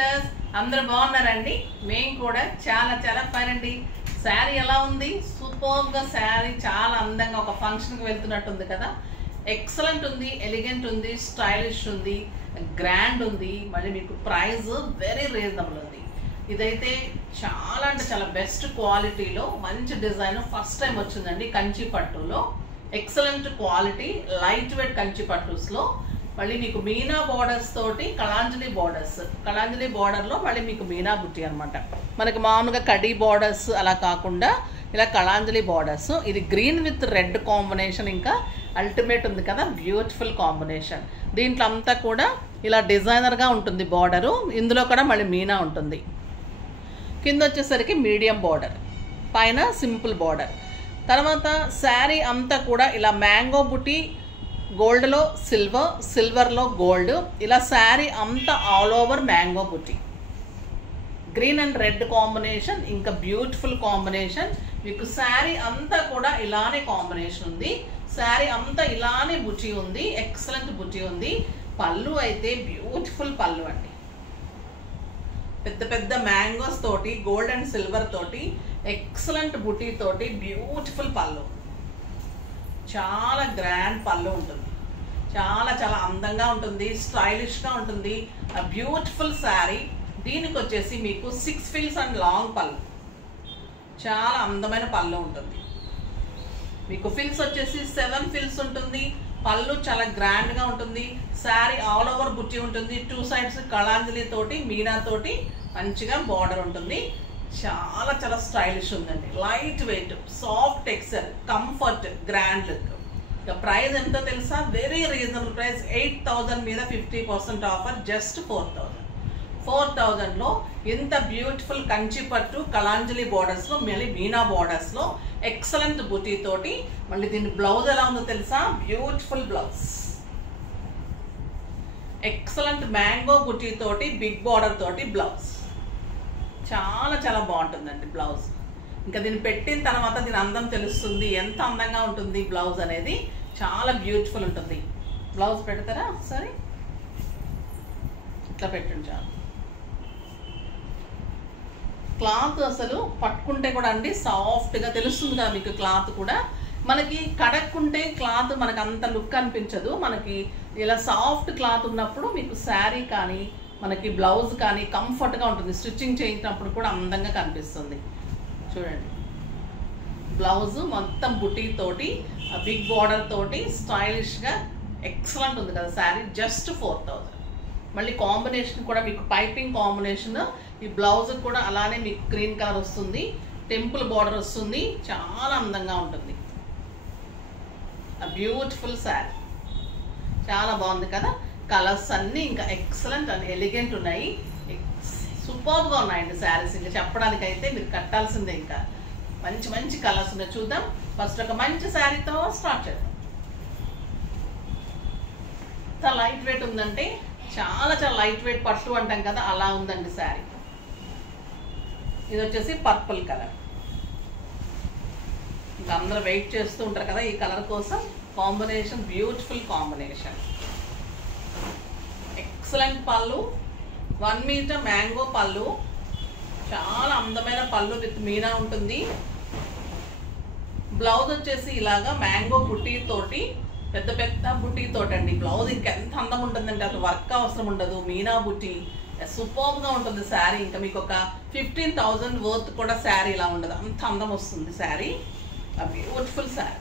Sisters అందరూ బాగున్నారండి. మేము కూడా చాలా చాలా ఫైన్ అండి. శారీ ఎలా ఉంది? సూపర్గా శారీ, చాలా అందంగా ఒక ఫంక్షన్కి వెళ్తున్నట్టు ఉంది కదా. ఎక్సలెంట్ ఉంది, ఎలిగెంట్ ఉంది, స్టైలిష్ ఉంది, గ్రాండ్ ఉంది. మళ్ళీ మీకు ప్రైస్ వెరీ రీజనబుల్ ఉంది. ఇదైతే చాలా అంటే చాలా బెస్ట్ క్వాలిటీలో మంచి డిజైన్ ఫస్ట్ టైం వచ్చిందండి. కంచి పట్టులో excellent quality light weight Kanchi పట్టుస్లో మళ్ళీ మీకు మీనా బార్డర్స్ తోటి కళాంజలి బార్డర్లో మళ్ళీ మీకు మీనా బుట్టి అనమాట. మనకి మామూలుగా కడీ బార్డర్స్ అలా కాకుండా ఇలా కళాంజలి బార్డర్స్. ఇది గ్రీన్ విత్ రెడ్ కాంబినేషన్, ఇంకా అల్టిమేట్ ఉంది కదా, బ్యూటిఫుల్ కాంబినేషన్. దీంట్లో అంతా కూడా ఇలా డిజైనర్గా ఉంటుంది బార్డరు. ఇందులో కూడా మళ్ళీ మీనా ఉంటుంది. కింద వచ్చేసరికి మీడియం బార్డర్, పైన సింపుల్ బార్డర్. తర్వాత శారీ అంతా కూడా ఇలా మ్యాంగో బుట్టి, గోల్డ్లో సిల్వర్, సిల్వర్లో గోల్డ్, ఇలా శారీ అంతా ఆల్ ఓవర్ మ్యాంగో బుట్టి. గ్రీన్ అండ్ రెడ్ కాంబినేషన్, ఇంకా బ్యూటిఫుల్ కాంబినేషన్. మీకు శారీ అంతా కూడా ఇలానే కాంబినేషన్ ఉంది. శారీ అంతా ఇలానే బుట్టి ఉంది, ఎక్సలెంట్ బుట్టి ఉంది. పళ్ళు అయితే బ్యూటిఫుల్ పళ్ళు అండి. పెద్ద పెద్ద మ్యాంగోస్ తోటి, గోల్డ్ అండ్ సిల్వర్ తోటి, ఎక్సలెంట్ బుటీ తోటి బ్యూటిఫుల్ పళ్ళు. చాలా గ్రాండ్ పళ్ళు ఉంటుంది. చాలా చాలా అందంగా ఉంటుంది, స్టైలిష్గా ఉంటుంది. బ్యూటిఫుల్ శారీ. దీనికి వచ్చేసి మీకు 6 ఫీల్స్ అండ్ లాంగ్ పళ్ళు. చాలా అందమైన పళ్ళు ఉంటుంది. మీకు ఫిల్స్ వచ్చేసి 7 ఫిల్స్ ఉంటుంది. పళ్ళు చాలా గ్రాండ్గా ఉంటుంది. శారీ ఆల్ ఓవర్ బుట్టి ఉంటుంది. 2 సైడ్స్ కళాంజలి తోటి, మీనా తోటి మంచిగా బార్డర్ ఉంటుంది. చాలా చాలా స్టైలిష్ ఉందండి. Light weight, soft texture, comfort, grand look. ఇక ప్రైస్ ఎంతో తెలుసా? Very reasonable price. 8,000 మీద 50% ఆఫర్, జస్ట్ 4,000లో ఇంత బ్యూటిఫుల్ కంచి పట్టు కళాంజలి బార్డర్స్లో, మళ్ళీ మీనా బార్డర్స్లో ఎక్సలెంట్ బుటీ తోటి. మళ్ళీ దీని బ్లౌజ్ ఎలా ఉందో తెలుసా? బ్యూటిఫుల్ బ్లౌజ్, ఎక్సలెంట్ మ్యాంగో బుటీ తోటి, బిగ్ బార్డర్ తోటి బ్లౌజ్. చాలా చాలా బాగుంటుందండి బ్లౌజ్. ఇంకా దీన్ని పెట్టిన తర్వాత దీని అందం తెలుస్తుంది, ఎంత అందంగా ఉంటుంది బ్లౌజ్ అనేది. చాలా బ్యూటిఫుల్ ఉంటుంది. బ్లౌజ్ పెడతారా ఒకసారి? ఇట్లా పెట్టండి చాలు. క్లాత్ అసలు పట్టుకుంటే కూడా అండి సాఫ్ట్గా తెలుస్తుంది కదా మీకు. క్లాత్ కూడా మనకి కడక్కుంటే క్లాత్ మనకు అంత లుక్ అనిపించదు. మనకి ఇలా సాఫ్ట్ క్లాత్ ఉన్నప్పుడు మీకు శారీ కానీ మనకి బ్లౌజ్ కానీ కంఫర్ట్గా ఉంటుంది. స్టిచ్చింగ్ చేయించినప్పుడు కూడా అందంగా కనిపిస్తుంది. చూడండి, బ్లౌజ్ మొత్తం బుటీ తోటి, బిగ్ బార్డర్ తోటి స్టైలిష్గా ఎక్సలెంట్ ఉంది కదా శారీ. జస్ట్ 4,000. మళ్ళీ కాంబినేషన్ కూడా మీకు పైపింగ్ కాంబినేషన్. ఈ బ్లౌజ్ కూడా అలానే మీకు గ్రీన్ కలర్ వస్తుంది, టెంపుల్ బార్డర్ వస్తుంది. చాలా అందంగా ఉంటుంది. బ్యూటిఫుల్ శారీ, చాలా బాగుంది కదా. కలర్స్ అన్నీ ఇంకా ఎక్సలెంట్ అండ్ ఎలిగెంట్ ఉన్నాయి. సూపర్గా ఉన్నాయండి శారీస్. ఇంకా చెప్పడానికైతే మీరు కట్టాల్సిందే. ఇంకా మంచి మంచి కలర్స్ ఉన్నాయి. చూద్దాం. ఫస్ట్ ఒక మంచి శారీతో స్టార్ట్ చేద్దాం. ఎంత లైట్ వెయిట్ ఉందంటే చాలా చాలా లైట్ వెయిట్ పట్టు అంటాం కదా, అలా ఉందండి శారీ. ఇది వచ్చేసి పర్పుల్ కలర్. ఇంకా అందరూ వెయిట్ చేస్తూ ఉంటారు కదా ఈ కలర్ కోసం. Combination beautiful combination. ఎక్సలెంట్ పళ్ళు, 1 మీటర్ మ్యాంగో పళ్ళు. చాలా అందమైన పళ్ళు విత్ మీనా ఉంటుంది. బ్లౌజ్ వచ్చేసి ఇలాగా మ్యాంగో బుట్టి తోటి, పెద్ద పెద్ద బుట్టి తోటి అండి బ్లౌజ్. ఇంకెంత అందం ఉంటుందంటే అసలు వర్క్ అవసరం ఉండదు. మీనా బుట్టి సూపర్గా ఉంటుంది శారీ. ఇంకా మీకు ఒక 15,000 వర్త్ కూడా శారీ ఇలా ఉండదు, అంత అందం వస్తుంది శారీ. బ్యూటిఫుల్ శారీ.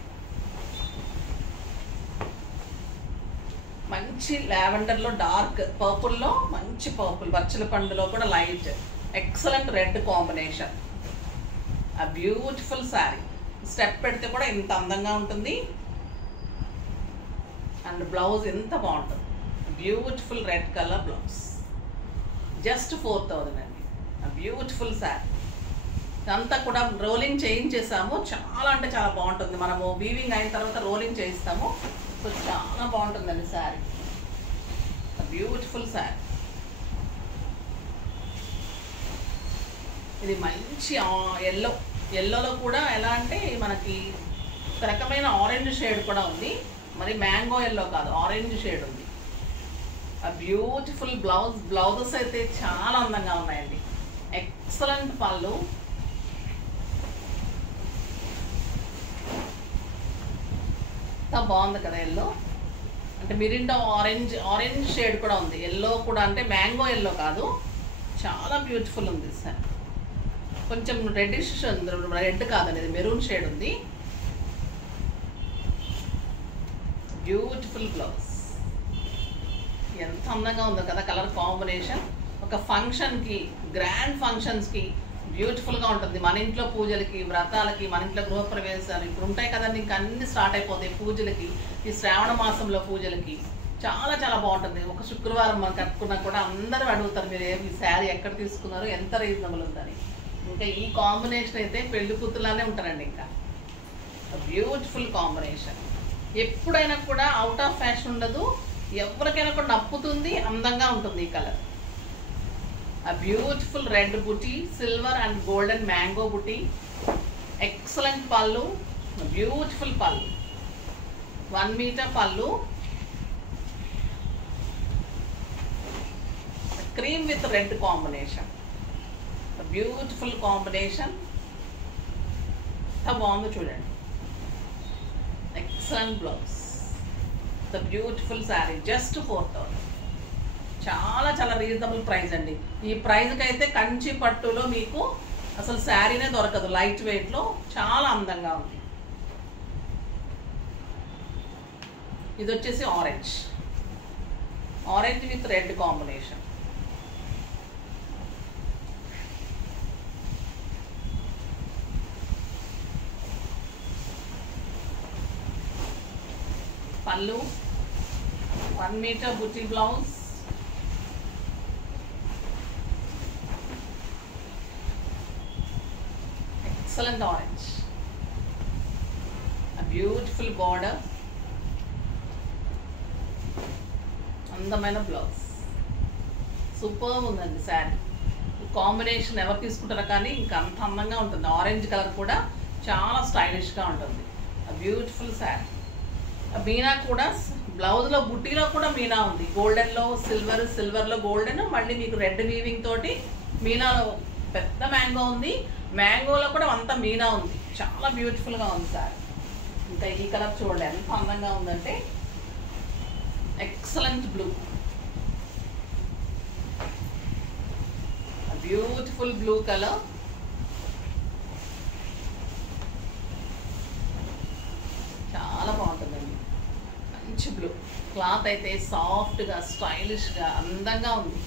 మంచి లావెండర్లో డార్క్ పర్పుల్లో, మంచి పర్పుల్ బచ్చల పండులో కూడా light, excellent red combination. Beautiful sari. Step పెడితే కూడా ఇంత అందంగా ఉంటుంది. అండ్ బ్లౌజ్ ఎంత బాగుంటుంది. Beautiful red colour blouse. Just 4,000 అండి. బ్యూటిఫుల్ శారీ. అంతా కూడా రోలింగ్ చేయించేసాము. చాలా అంటే చాలా బాగుంటుంది. మనము వీవింగ్ అయిన తర్వాత రోలింగ్ చేయిస్తాము. సో చాలా బాగుంటుందండి శారీ. బ్యూటిఫుల్ శారీ. ఇది మంచి ఎల్లోలో కూడా ఎలా అంటే మనకి ఒక రకమైన ఆరెంజ్ షేడ్ కూడా ఉంది. మరి మ్యాంగో ఎల్లో కాదు, ఆరెంజ్ షేడ్ ఉంది. ఆ బ్యూటిఫుల్ బ్లౌజెస్ అయితే చాలా అందంగా ఉన్నాయండి. ఎక్సలెంట్ పళ్ళు, బాగుంది కదా. ఎల్లో అంటే మిరిండా ఆరెంజ్ షేడ్ కూడా ఉంది. ఎల్లో కూడా అంటే మ్యాంగో ఎల్లో కాదు, చాలా బ్యూటిఫుల్ ఉంది సార్. కొంచెం రెడ్డిష్, రెడ్ కాదండి, ఇది మెరూన్ షేడ్ ఉంది. బ్యూటిఫుల్ బ్లౌజ్, ఎంత అందంగా ఉందో కదా కలర్ కాంబినేషన్. ఒక ఫంక్షన్కి, గ్రాండ్ ఫంక్షన్స్కి బ్యూటిఫుల్గా ఉంటుంది. మన ఇంట్లో పూజలకి, వ్రతాలకి, మన ఇంట్లో గృహప్రవేశాలు ఇప్పుడు ఉంటాయి కదండి, ఇంకా అన్ని స్టార్ట్ అయిపోతాయి పూజలకి. ఈ శ్రావణ మాసంలో పూజలకి చాలా చాలా బాగుంటుంది. ఒక శుక్రవారం మనం కట్టుకున్నా కూడా అందరూ అడుగుతారు మీరు ఈ శారీ ఎక్కడ తీసుకున్నారు, ఎంత రీజనబుల్ ఉందని. ఇంకా ఈ కాంబినేషన్ అయితే పెళ్లి కూతురులానే ఉంటారండి. ఇంకా బ్యూటిఫుల్ కాంబినేషన్, ఎప్పుడైనా కూడా అవుట్ ఆఫ్ ఫ్యాషన్ ఉండదు, ఎవరికైనా కూడా నప్పుతుంది, అందంగా ఉంటుంది ఈ colour. A beautiful red booty, silver and golden mango booty, excellent pallu, beautiful pallu, 1 meter pallu, cream with red combination, a beautiful combination. బాగుంది చూడండి, excellent blouse, the beautiful saree, just 4,000. చాలా చాలా రీజనబుల్ ప్రైస్ అండి. ఈ ప్రైస్కి అయితే కంచి పట్టులో మీకు అసలు శారీనే దొరకదు, లైట్ వెయిట్లో చాలా అందంగా ఉంది. ఇది వచ్చేసి ఆరెంజ్ విత్ రెడ్ కాంబినేషన్. పళ్ళు 1 metre buti blouse, excellent orange, a beautiful border, అందమైన బ్లౌజ్, సూపర్ ఉందండి శారీ. కాంబినేషన్ ఎవరు తీసుకుంటారో కానీ ఇంకా అంత అందంగా ఉంటుంది. ఆరెంజ్ కలర్ కూడా చాలా స్టైలిష్గా ఉంటుంది. బ్యూటిఫుల్ శారీ. మీనా కూడా బ్లౌజ్లో, బుట్టీలో కూడా మీనా ఉంది. గోల్డెన్లో సిల్వర్లో గోల్డెన్, మళ్ళీ మీకు రెడ్ వీవింగ్ తోటి మీనాలో పెద్ద మ్యాంగో ఉంది, మ్యాంగోలో కూడా అంతా మీనా ఉంది. చాలా బ్యూటిఫుల్గా ఉంది సార్. ఇంకా ఈ కలర్ చూడండి ఎంత అందంగా ఉందంటే, excellent blue, beautiful blue colour. చాలా బాగుంటుందండి, మంచి బ్లూ. క్లాత్ అయితే సాఫ్ట్గా, స్టైలిష్గా, అందంగా ఉంది.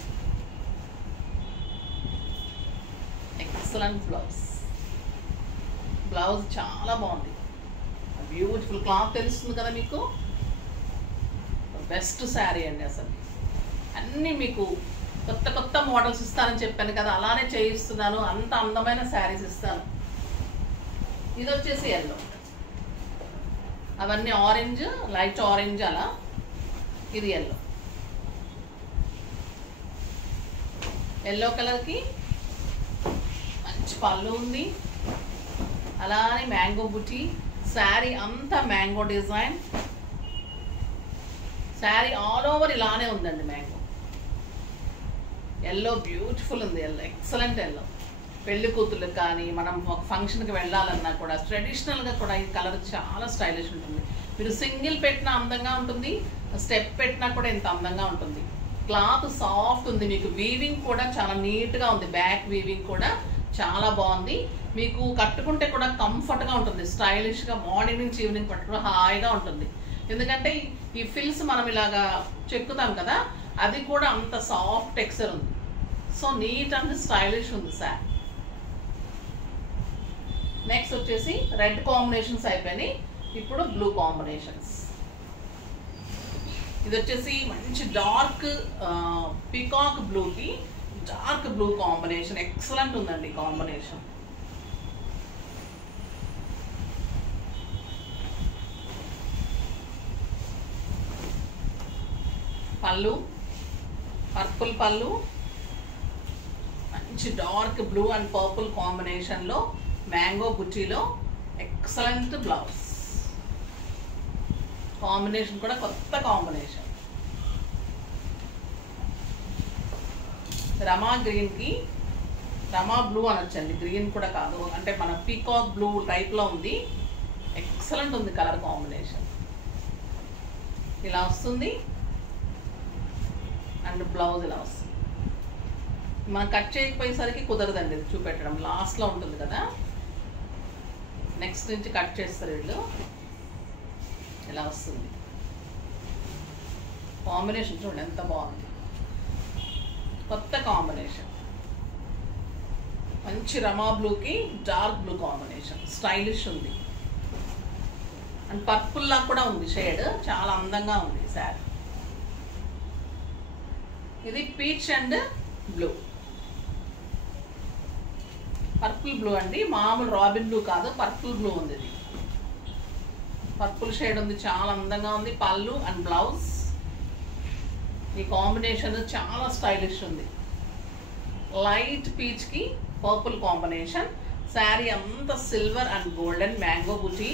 ఎక్సలెంట్ బ్లౌజ్ చాలా బాగుంది. బ్యూటిఫుల్ క్లాత్ తెలుస్తుంది కదా మీకు. బెస్ట్ శారీ అండి. అసలు అన్నీ మీకు కొత్త మోడల్స్ ఇస్తానని చెప్పాను కదా, అలానే చేయిస్తున్నాను. అంత అందమైన శారీస్ ఇస్తాను. ఇది వచ్చేసి ఎల్లో, అవన్నీ ఆరెంజ్, లైట్ ఆరెంజ్ అలా. ఇది ఎల్లో కలర్కి మంచి పళ్ళు ఉంది, అలానే మ్యాంగో బుటీ. శారీ అంతా mango design, sari all over ఇలానే ఉందండి. మ్యాంగో ఎల్లో బ్యూటిఫుల్ ఉంది. Excellent yellow. పెళ్లి కూతుర్లకు కానీ, మనం ఒక ఫంక్షన్కి వెళ్ళాలన్నా కూడా, ట్రెడిషనల్గా కూడా ఈ కలర్ చాలా స్టైలిష్ ఉంటుంది. మీరు సింగిల్ పెట్టినా అందంగా ఉంటుంది, స్టెప్ పెట్టినా కూడా ఇంత అందంగా ఉంటుంది. క్లాత్ సాఫ్ట్ ఉంది, మీకు వీవింగ్ కూడా చాలా నీట్గా ఉంది. బ్యాక్ వీవింగ్ కూడా చాలా బాగుంది. మీకు కట్టుకుంటే కూడా కంఫర్ట్గా ఉంటుంది, స్టైలిష్గా. మార్నింగ్ నుంచి ఈవినింగ్ పట్టుకుని హాయిగా ఉంటుంది. ఎందుకంటే ఈ ఫిల్స్ మనం ఇలాగా చెక్కుతాం కదా, అది కూడా అంత సాఫ్ట్ టెక్స్చర్ ఉంది. సో నీట్ అండ్ స్టైలిష్ ఉంది సార్. నెక్స్ట్ వచ్చేసి రెడ్ కాంబినేషన్స్ అయిపోయినాయి, ఇప్పుడు బ్లూ కాంబినేషన్స్. ఇది వచ్చేసి మంచి డార్క్ పీకాక్ బ్లూకి డార్క్ బ్లూ కాంబినేషన్. ఎక్సలెంట్ ఉందండి కాంబినేషన్. పళ్ళు పర్పుల్ పళ్ళు, మంచి డార్క్ బ్లూ అండ్ పర్పుల్ కాంబినేషన్లో మ్యాంగో బుట్టీలో ఎక్సలెంట్ బ్లౌజ్. కాంబినేషన్ కూడా కొత్త కాంబినేషన్. రమా గ్రీన్కి రమా బ్లూ అనొచ్చండి, గ్రీన్ కూడా కాదు, అంటే మన పీకాక్ బ్లూ టైప్లో ఉంది. ఎక్సలెంట్ ఉంది కలర్ కాంబినేషన్. ఇలా వస్తుంది అండ్ బ్లౌజ్ ఇలా వస్తుంది. మనం కట్ చేయకపోయేసరికి కుదరదండి ఇది చూపెట్టడం, లాస్ట్లో ఉంటుంది కదా, నెక్స్ట్ నుంచి కట్ చేస్తారు వీళ్ళు. ఇలా వస్తుంది కాంబినేషన్, చూడండి ఎంత బాగుంది, కొత్త కాంబినేషన్. మంచి రమా బ్లూకి డార్క్ బ్లూ కాంబినేషన్, స్టైలిష్ ఉంది. అండ్ పర్పుల్ లా కూడా ఉంది షేడ్, చాలా అందంగా ఉంది శారీ. ఇది peach and blue, purple blue అండి, మామూలు రాబిన్ బ్లూ కాదు, పర్పుల్ బ్లూ ఉంది. ఇది పర్పుల్ షేడ్ ఉంది, చాలా అందంగా ఉంది. పళ్ళు అండ్ బ్లౌజ్, ఈ కాంబినేషన్ చాలా స్టైలిష్ ఉంది. లైట్ పీచ్కి పర్పుల్ కాంబినేషన్. శారీ అంతా సిల్వర్ అండ్ గోల్డెన్ మ్యాంగో బుటీ.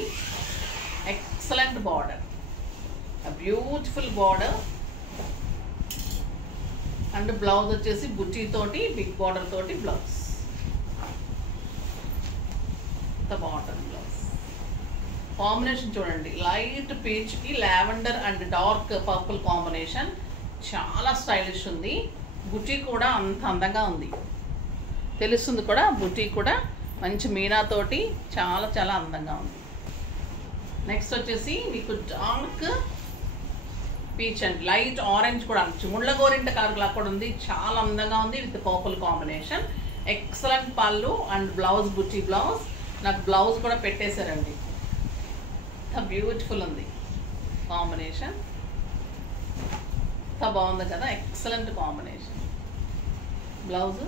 Excellent border, beautiful border. And blouse వచ్చేసి బుటీ తోటి బిగ్ బార్డర్ తోటి బ్లౌజ్. ఎంత బాగుంటుంది బ్లౌజ్ కాంబినేషన్ చూడండి. లైట్ పీచ్కి lavender and dark purple combination, చాలా స్టైలిష్ ఉంది. బుటీ కూడా అంత అందంగా ఉంది, తెలుస్తుంది కూడా. బుటీ కూడా మంచి మీనాతోటి చాలా చాలా అందంగా ఉంది. నెక్స్ట్ వచ్చేసి మీకు dark peach and light orange కూడా అనొచ్చు, ముళ్ళ గోరింట కలర్ లా కూడా ఉంది, చాలా అందంగా ఉంది విత్ పర్పుల్ కాంబినేషన్. ఎక్సలెంట్ పళ్ళు అండ్ బ్లౌజ్ బుటీ బ్లౌజ్. నాకు బ్లౌజ్ కూడా పెట్టేశారండి, బ్యూటిఫుల్ ఉంది కాంబినేషన్. ఎంత బాగుంది కదా, ఎక్సలెంట్ కాంబినేషన్. బ్లౌజ్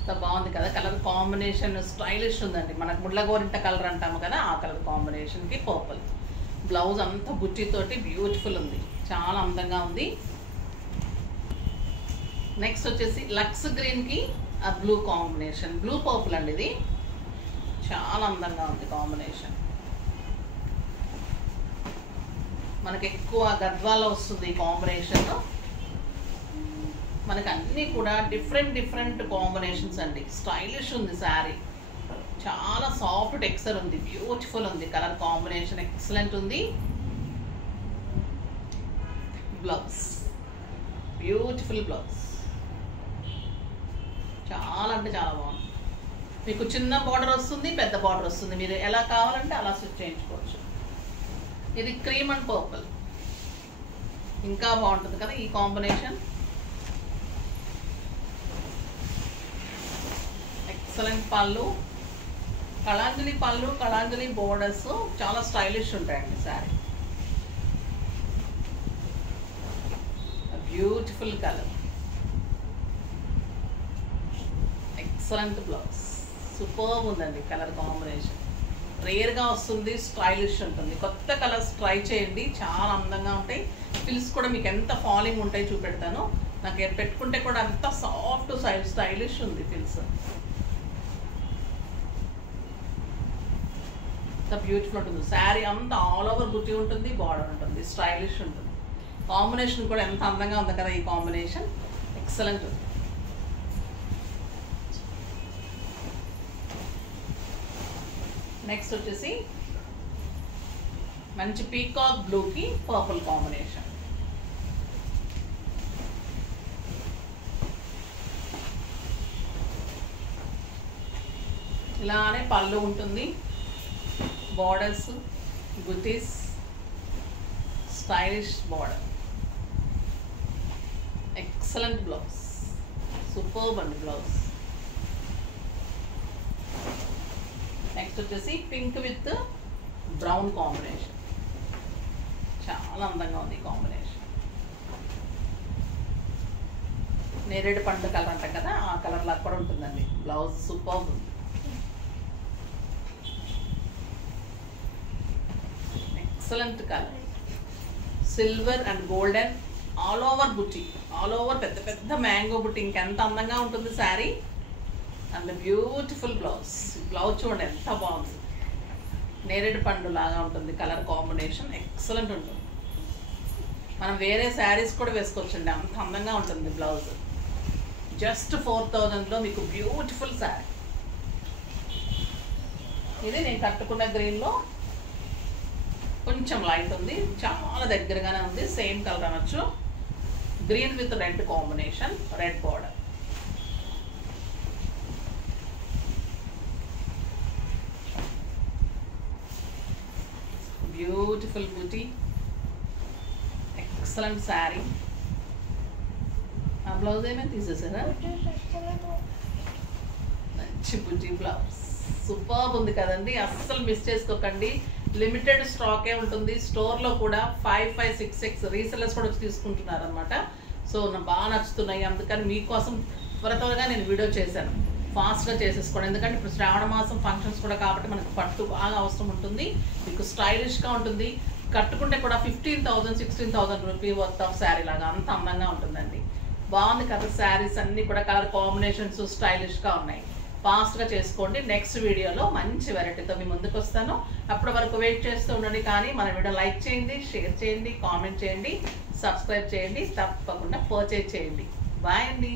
ఇట్లా బాగుంది కదా, కలర్ కాంబినేషన్ స్టైలిష్ ఉందండి. మనకు ముళ్ళ గోరింట కలర్ అంటాము కదా, ఆ కలర్ కాంబినేషన్కి పర్పుల్. బ్లౌజ్ అంతా బుట్టితోటి బ్యూటిఫుల్ ఉంది, చాలా అందంగా ఉంది. నెక్స్ట్ వచ్చేసి లక్స్ గ్రీన్కి ఆ బ్లూ కాంబినేషన్, బ్లూ పర్పుల్ అండి. ఇది చాలా అందంగా ఉంది కాంబినేషన్. మనకి ఎక్కువ గద్వాలో వస్తుంది ఈ కాంబినేషన్. మనకు అన్నీ కూడా డిఫరెంట్ డిఫరెంట్ కాంబినేషన్స్ అండి. స్టైలిష్ ఉంది శారీ, చాలా సాఫ్ట్ టెక్స్చర్ ఉంది, బ్యూటిఫుల్ ఉంది. కలర్ కాంబినేషన్ ఎక్సలెంట్ ఉంది. బ్లౌజ్ బ్యూటిఫుల్ బ్లౌజ్, చాలా అంటే చాలా బాగుంది. మీకు చిన్న బార్డర్ వస్తుంది, పెద్ద బార్డర్ వస్తుంది, మీరు ఎలా కావాలంటే అలా స్టిచ్ చేయించుకోవచ్చు. ఇది క్రీమ్ అండ్ పర్పుల్, ఇంకా బాగుంటుంది కదా ఈ కాంబినేషన్. ఎక్సలెంట్ పళ్ళు, కళాంజలి పళ్ళు, కళాంజలి బోర్డర్స్ చాలా స్టైలిష్ ఉంటాయండి sari. Beautiful colour, excellent blouse, super ఉందండి కలర్ కాంబినేషన్. రేర్గా వస్తుంది, స్టైలిష్ ఉంటుంది. కొత్త కలర్స్ ట్రై చేయండి, చాలా అందంగా ఉంటాయి. ఫిల్స్ కూడా మీకు ఎంత ఫాలింగ్ ఉంటాయి చూపెడతాను. నాకు పెట్టుకుంటే కూడా అంత సాఫ్ట్ స్టైలిష్ ఉంది ఫిల్స్. ఎంత బ్యూటిఫుల్ ఉంటుంది శారీ అంతా, ఆల్ ఓవర్ బుట్టి ఉంటుంది, బార్డర్ ఉంటుంది, స్టైలిష్ ఉంటుంది. కాంబినేషన్ కూడా ఎంత అందంగా ఉంది కదా ఈ కాంబినేషన్, ఎక్సలెంట్ ఉంది. నెక్స్ట్ వచ్చేసి మంచి పీకాక్ బ్లూకి పర్పుల్ కాంబినేషన్. ఇలానే పళ్ళు ఉంటుంది, బార్డర్స్, బుటీస్, stylish border, excellent blouse, superb అండి బ్లౌజ్. నెక్స్ట్ వచ్చేసి పింక్ విత్ బ్రౌన్ కాంబినేషన్, చాలా అందంగా ఉంది కాంబినేషన్. నేరేడు పండు కలర్ అంటాం కదా, ఆ కలర్ లాగా కూడా ఉంటుందండి బ్లౌజ్. సూపర్బ్ ఉంది, excellent colour. Silver and golden all over బుట్టి, ఆల్ ఓవర్ పెద్ద పెద్ద మ్యాంగో బుట్టి, ఇంకెంత అందంగా ఉంటుంది sari. And beautiful blouse. Blouse చూడండి ఎంత బాగుంది, నేరేడు పండు లాగా ఉంటుంది కలర్ కాంబినేషన్, ఎక్సలెంట్ ఉంటుంది. మనం వేరే శారీస్ కూడా వేసుకోవచ్చండి, అంత అందంగా ఉంటుంది బ్లౌజ్. జస్ట్ 4000లో మీకు బ్యూటిఫుల్ శారీ. ఇది నేను కట్టుకున్న గ్రీన్లో కొంచెం లైట్ ఉంది, చాలా దగ్గరగానే ఉంది, సేమ్ కలర్ అనొచ్చు. Green with red combination, red border. Beautiful beauty, excellent sari. ఆ బ్లౌజ్ ఏమైనా తీసేసారా? మంచి బుజ్జి బ్లౌజ్, సూపర్ ఉంది కదండి. అస్సలు మిస్ చేసుకోకండి, లిమిటెడ్ స్టాకే ఉంటుంది. స్టోర్లో కూడా 5, 5, 6, 6 రీసెలర్స్ కూడా వచ్చి తీసుకుంటున్నారు అనమాట. సో నాకు బాగా నచ్చుతున్నాయి, అందుకని మీకోసం త్వరగా నేను వీడియో చేశాను. ఫాస్ట్గా చేసేసుకోండి, ఎందుకంటే ఇప్పుడు శ్రావణ మాసం ఫంక్షన్స్ కూడా కాబట్టి మనకు పట్టు బాగా అవసరం ఉంటుంది. మీకు స్టైలిష్గా ఉంటుంది, కట్టుకుంటే కూడా 15,000, 16,000 రూపీ వర్త్ ఆఫ్ శారీ లాగా అంత అందంగా ఉంటుందండి. బాగుంది కదా శారీస్ అన్నీ కూడా, కలర్ కాంబినేషన్స్ స్టైలిష్గా ఉన్నాయి. ఫాస్ట్గా చేసుకోండి. నెక్స్ట్ వీడియోలో మంచి వెరైటీతో మీ ముందుకు వస్తాను. అప్పటి వరకు వెయిట్ చేస్తూ ఉండండి. కానీ మన వీడియో లైక్ చేయండి, షేర్ చేయండి, కామెంట్ చేయండి, సబ్స్క్రైబ్ చేయండి, తప్పకుండా పర్చేజ్ చేయండి. బాయ్ అండి.